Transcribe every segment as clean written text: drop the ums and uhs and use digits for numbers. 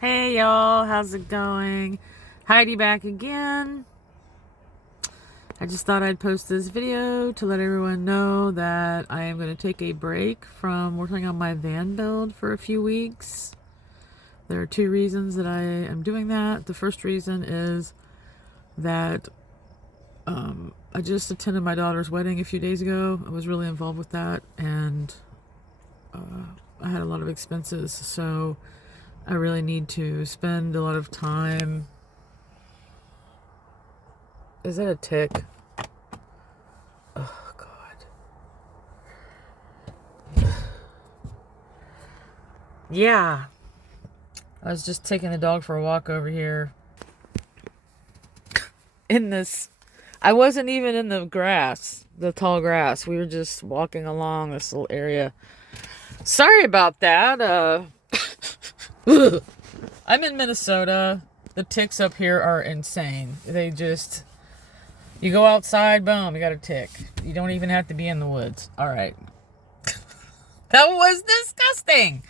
Hey y'all, how's it going? Heidi back again. I just thought I'd post this video to let everyone know that I am going to take a break from working on my van build for a few weeks. There are two reasons that I am doing that. The first reason is that I just attended my daughter's wedding a few days ago. I was really involved with that, and I had a lot of expenses, so I really need to spend a lot of time. Is that a tick? Oh, God. Yeah. I was just taking the dog for a walk over here. In this. I wasn't even in the grass, the tall grass. We were just walking along this little area. Sorry about that. I'm in Minnesota. The ticks up here are insane. They just. You go outside, boom, you got a tick. You don't even have to be in the woods. All right. That was disgusting.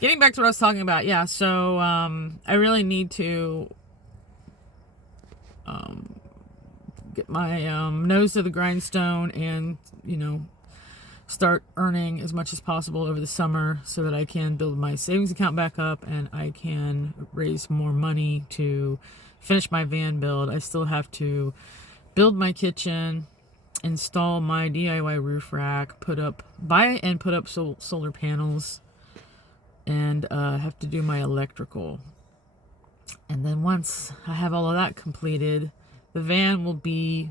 Getting back to what I was talking about. Yeah, so I really need to get my nose to the grindstone and, start earning as much as possible over the summer so that I can build my savings account back up and I can raise more money to finish my van build. I still have to build my kitchen, install my DIY roof rack, buy and put up solar panels, and have to do my electrical. And then once I have all of that completed, the van will be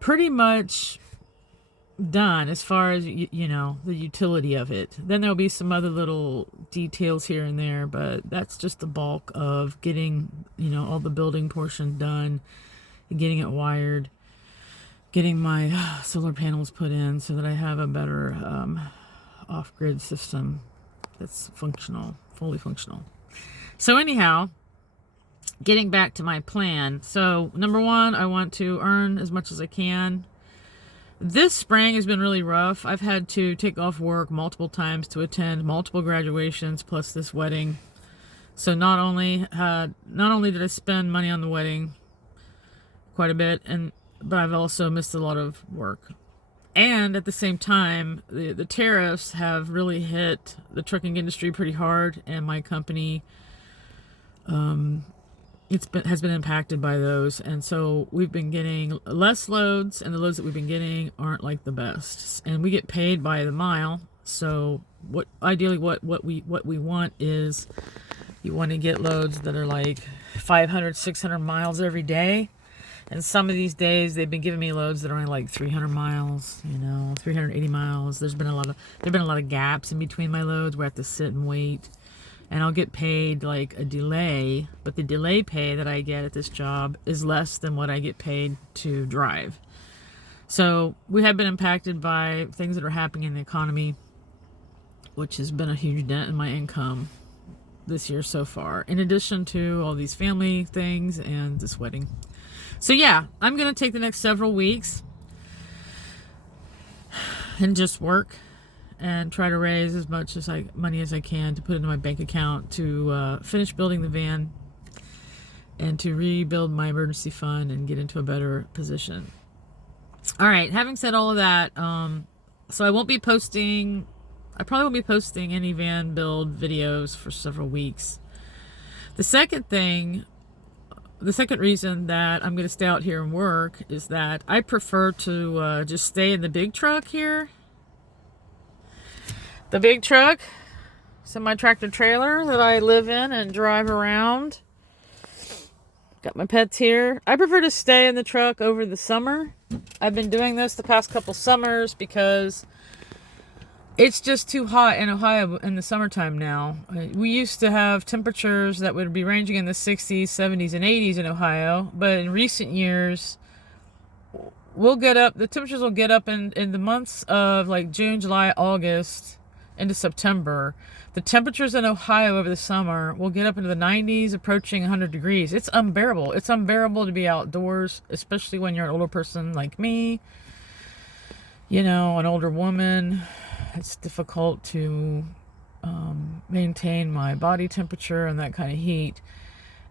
pretty much done as far as, the utility of it. Then there'll be some other little details here and there, but that's just the bulk of getting, all the building portion done, getting it wired, getting my solar panels put in so that I have a better off-grid system that's functional, fully functional. So anyhow, getting back to my plan. So number one, I want to earn as much as I can. This spring has been really rough. I've had to take off work multiple times to attend multiple graduations plus this wedding. So not only did I spend money on the wedding quite a bit, but I've also missed a lot of work. And at the same time, the tariffs have really hit the trucking industry pretty hard, and my company has been impacted by those. And so we've been getting less loads, and the loads that we've been getting aren't like the best. And we get paid by the mile. So what we want is you want to get loads that are like 500, 600 miles every day. And some of these days they've been giving me loads that are only like 300 miles, 380 miles. There've been a lot of gaps in between my loads where I have to sit and wait. And I'll get paid like a delay, but the delay pay that I get at this job is less than what I get paid to drive. So we have been impacted by things that are happening in the economy, which has been a huge dent in my income this year so far, in addition to all these family things and this wedding. So yeah, I'm going to take the next several weeks and just work and try to raise as much money as I can to put into my bank account to finish building the van and to rebuild my emergency fund and get into a better position. All right, having said all of that, so I probably won't be posting any van build videos for several weeks. The second reason that I'm going to stay out here and work is that I prefer to just stay in the big truck here. The big truck, semi-tractor trailer that I live in and drive around. Got my pets here. I prefer to stay in the truck over the summer. I've been doing this the past couple summers because it's just too hot in Ohio in the summertime now. We used to have temperatures that would be ranging in the 60s, 70s, and 80s in Ohio. But in recent years, the temperatures will get up in the months of like June, July, August, into September. The temperatures in Ohio over the summer will get up into the 90s, approaching 100 degrees. It's unbearable. It's unbearable to be outdoors, especially when you're an older person like me. An older woman. It's difficult to maintain my body temperature and that kind of heat.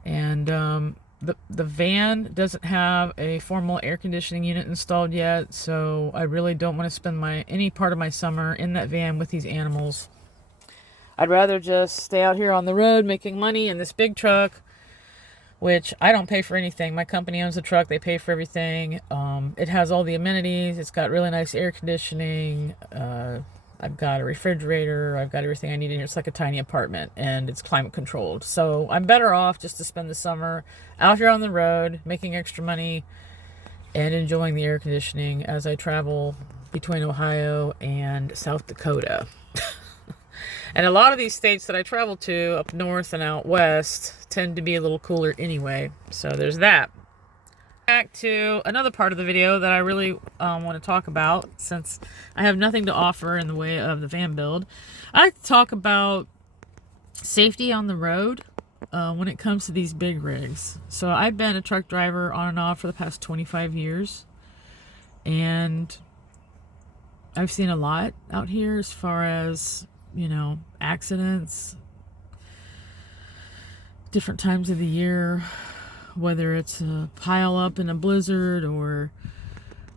And the van doesn't have a formal air conditioning unit installed yet, so I really don't want to spend any part of my summer in that van with these animals. I'd rather just stay out here on the road making money in this big truck, which I don't pay for anything. My company owns the truck. They pay for everything. It has all the amenities. It's got really nice air conditioning. I've got a refrigerator. I've got everything I need in here. It's like a tiny apartment, and it's climate controlled. So I'm better off just to spend the summer out here on the road, making extra money, and enjoying the air conditioning as I travel between Ohio and South Dakota. And a lot of these states that I travel to up north and out west tend to be a little cooler anyway. So there's that. Back to another part of the video that I really want to talk about, since I have nothing to offer in the way of the van build. I like to talk about safety on the road when it comes to these big rigs. So I've been a truck driver on and off for the past 25 years, and I've seen a lot out here as far as, you know, accidents, different times of the year, whether it's a pile up in a blizzard or,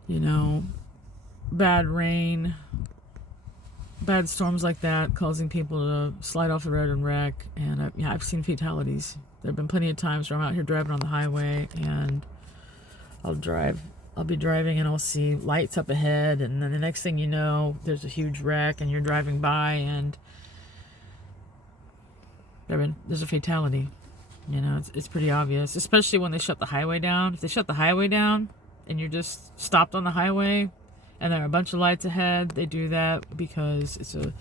you know, bad rain, bad storms like that, causing people to slide off the road and wreck. And I've seen fatalities. There have been plenty of times where I'm out here driving on the highway, and I'll be driving and I'll see lights up ahead, and then the next thing you know, there's a huge wreck and you're driving by and there's a fatality. You know, it's pretty obvious, especially when they shut the highway down. If they shut the highway down and you're just stopped on the highway and there are a bunch of lights ahead, they do that because it's a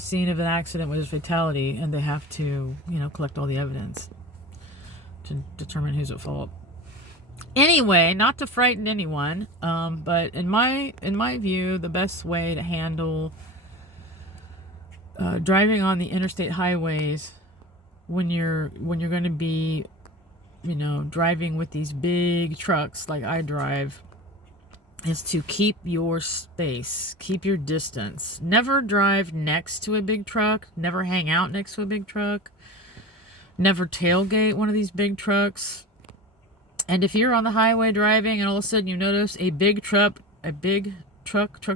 scene of an accident where there's fatality, and they have to, you know, collect all the evidence to determine who's at fault. Anyway, not to frighten anyone, but in my view, the best way to handle driving on the interstate highways when you're going to be, you know, driving with these big trucks like I drive, is to keep your space, keep your distance. Never drive next to a big truck, never hang out next to a big truck, never tailgate one of these big trucks. And if you're on the highway driving and all of a sudden you notice a big truck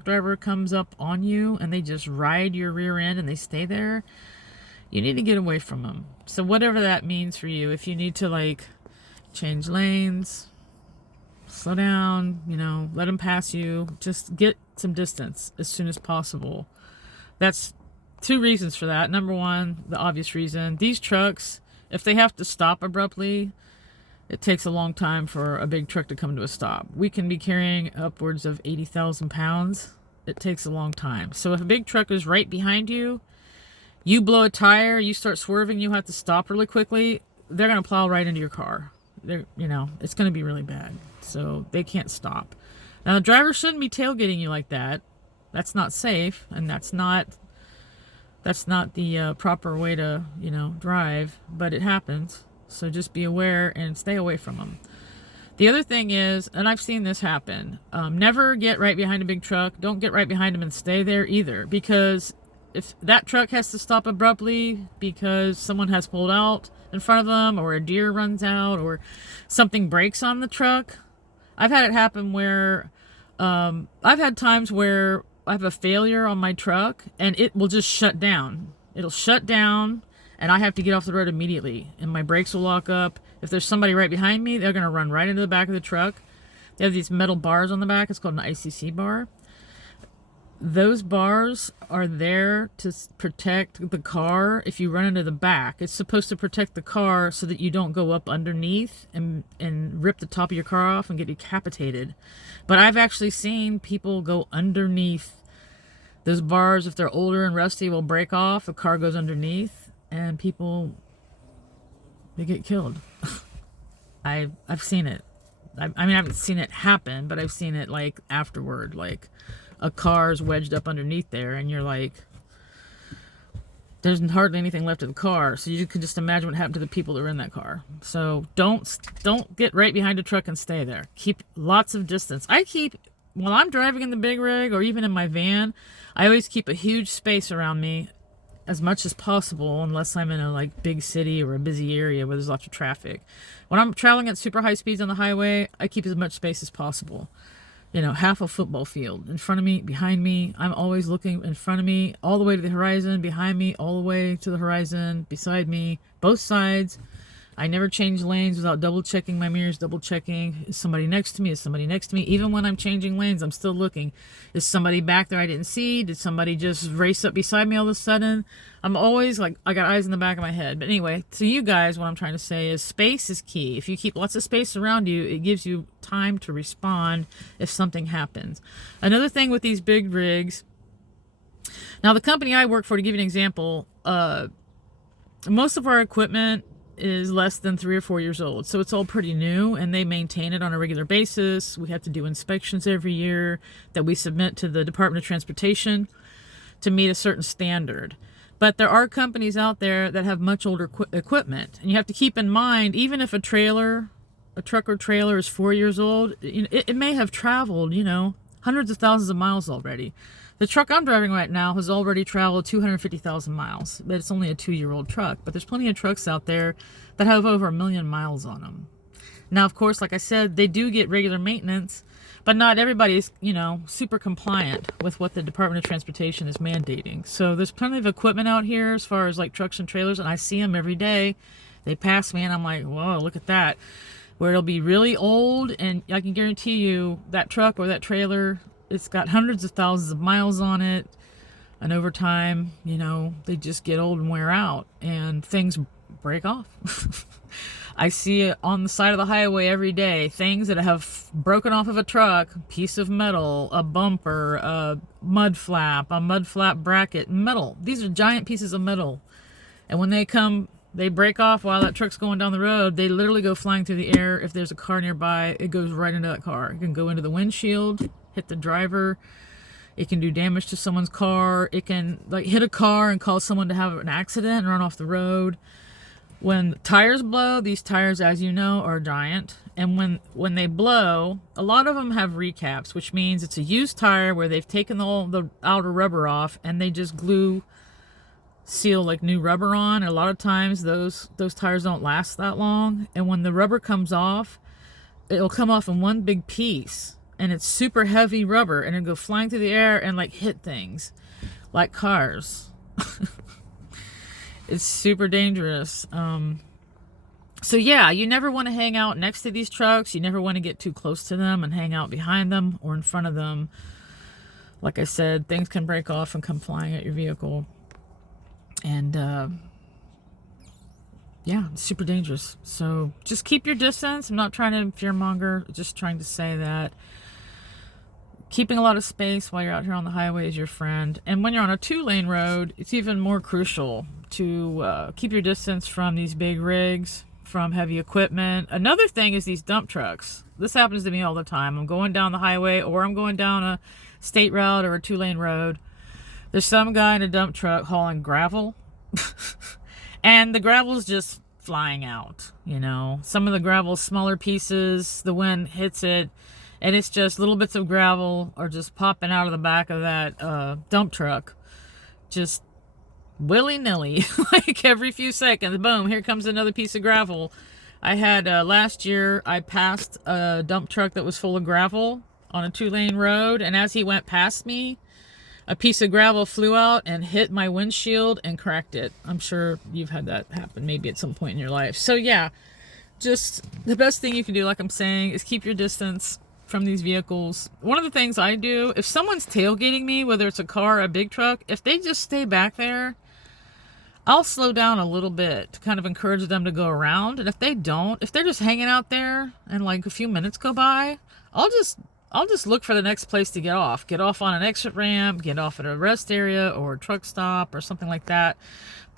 driver comes up on you and they just ride your rear end and they stay there, you need to get away from them. So whatever that means for you, if you need to like change lanes, slow down, you know, let them pass you, just get some distance as soon as possible. That's two reasons for that. Number one, the obvious reason, these trucks, if they have to stop abruptly, it takes a long time for a big truck to come to a stop. We can be carrying upwards of 80,000 pounds. It takes a long time. So if a big truck is right behind you, you blow a tire, you start swerving, you have to stop really quickly, they're going to plow right into your car. You know, it's going to be really bad. So they can't stop. Now, the driver shouldn't be tailgating you like that. That's not safe, and that's not the proper way to, you know, drive, but it happens. So just be aware and stay away from them. The other thing is, and I've seen this happen, never get right behind a big truck. Don't get right behind them and stay there either, because if that truck has to stop abruptly because someone has pulled out in front of them, or a deer runs out, or something breaks on the truck. I've had it happen where I've had times where I have a failure on my truck and it will just shut down. It'll shut down and I have to get off the road immediately, and my brakes will lock up. If there's somebody right behind me, they're going to run right into the back of the truck. They have these metal bars on the back. It's called an ICC bar. Those bars are there to protect the car if you run into the back. It's supposed to protect the car so that you don't go up underneath and rip the top of your car off and get decapitated. But I've actually seen people go underneath those bars. If they're older and rusty, will break off. The car goes underneath, and people, they get killed. I've seen it. I mean, I haven't seen it happen, but I've seen it like afterward, like a car's wedged up underneath there, and you're like, there's hardly anything left of the car, so you can just imagine what happened to the people that were in that car. So don't get right behind a truck and stay there. Keep lots of distance. I keep while I'm driving in the big rig or even in my van, I always keep a huge space around me as much as possible, unless I'm in a like big city or a busy area where there's lots of traffic. When I'm traveling at super high speeds on the highway, I keep as much space as possible. You know, half a football field in front of me, behind me. I'm always looking in front of me, all the way to the horizon, behind me, all the way to the horizon, beside me, both sides. I never change lanes without double checking my mirrors, double checking, is somebody next to me, is somebody next to me. Even when I'm changing lanes, I'm still looking. Is somebody back there I didn't see? Did somebody just race up beside me all of a sudden? I'm always like, I got eyes in the back of my head. But anyway, to you guys, what I'm trying to say is space is key. If you keep lots of space around you, it gives you time to respond if something happens. Another thing with these big rigs, now the company I work for, to give you an example, most of our equipment is less than 3 or 4 years old, so it's all pretty new, and they maintain it on a regular basis. We have to do inspections every year that we submit to the Department of Transportation to meet a certain standard. But there are companies out there that have much older equipment, and you have to keep in mind, even if a truck or trailer is 4 years old, it may have traveled, hundreds of thousands of miles already. The truck I'm driving right now has already traveled 250,000 miles, but it's only a 2-year-old truck. But there's plenty of trucks out there that have over 1 million miles on them. Now, of course, like I said, they do get regular maintenance, but not everybody's, super compliant with what the Department of Transportation is mandating. So there's plenty of equipment out here as far as like trucks and trailers, and I see them every day. They pass me, and I'm like, whoa, look at that. Where it'll be really old, and I can guarantee you that truck or that trailer, it's got hundreds of thousands of miles on it, and over time, they just get old and wear out, and things break off. I see it on the side of the highway every day, things that have broken off of a truck, piece of metal, a bumper, a mud flap bracket, metal. These are giant pieces of metal, and when they break off while that truck's going down the road, they literally go flying through the air. If there's a car nearby, it goes right into that car. It can go into the windshield, hit the driver. It can do damage to someone's car. It can hit a car and cause someone to have an accident and run off the road. When tires blow, these tires, as you know, are giant. And when they blow, a lot of them have recaps, which means it's a used tire where they've taken all the outer rubber off and they just seal like new rubber on. And a lot of times those tires don't last that long. And when the rubber comes off, it'll come off in one big piece. And it's super heavy rubber, and it'll go flying through the air and hit things like cars. It's super dangerous. So yeah, you never want to hang out next to these trucks. You never want to get too close to them and hang out behind them or in front of them. Like I said, things can break off and come flying at your vehicle. And yeah, it's super dangerous. So just keep your distance. I'm not trying to fearmonger, just trying to say that keeping a lot of space while you're out here on the highway is your friend. And when you're on a 2-lane road, it's even more crucial to keep your distance from these big rigs, from heavy equipment. Another thing is these dump trucks. This happens to me all the time. I'm going down the highway, or I'm going down a state route or a 2-lane road. There's some guy in a dump truck hauling gravel. And the gravel's just flying out, Some of the gravel's smaller pieces, the wind hits it, and it's just little bits of gravel are just popping out of the back of that dump truck. Just willy-nilly, like every few seconds, boom, here comes another piece of gravel. I had, last year, I passed a dump truck that was full of gravel on a 2-lane road, and as he went past me, a piece of gravel flew out and hit my windshield and cracked it. I'm sure you've had that happen maybe at some point in your life. So yeah, just the best thing you can do, like I'm saying, is keep your distance from these vehicles. One of the things I do, if someone's tailgating me, whether it's a car or a big truck, if they just stay back there, I'll slow down a little bit to kind of encourage them to go around. And if they don't, if they're just hanging out there and a few minutes go by, I'll just look for the next place to get off. Get off on an exit ramp, get off at a rest area or a truck stop or something like that.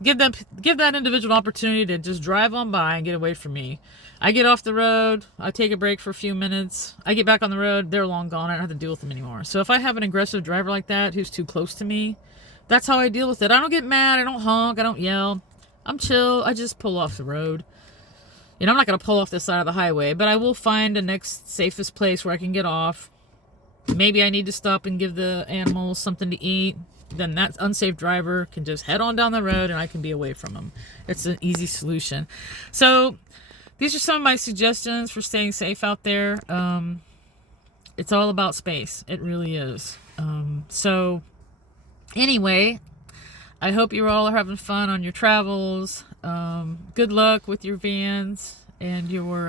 Give that individual opportunity to just drive on by and get away from me. I get off the road, I take a break for a few minutes, I get back on the road, they're long gone, I don't have to deal with them anymore. So if I have an aggressive driver like that who's too close to me, that's how I deal with it. I don't get mad, I don't honk, I don't yell. I'm chill, I just pull off the road. I'm not going to pull off this side of the highway, but I will find the next safest place where I can get off maybe I need to stop and give the animals something to eat, then that unsafe driver can just head on down the road and I can be away from them. It's an easy solution. So these are some of my suggestions for staying safe out there. It's all about space. It really is. So anyway, I hope you all are having fun on your travels. Good luck with your vans and your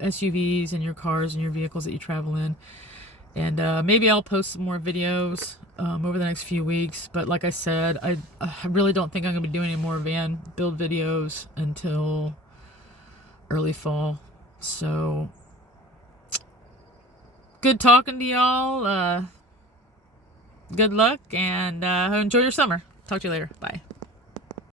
SUVs and your cars and your vehicles that you travel in. And maybe I'll post some more videos over the next few weeks. But like I said, I really don't think I'm going to be doing any more van build videos until early fall. So good talking to y'all. Good luck and enjoy your summer. Talk to you later. Bye.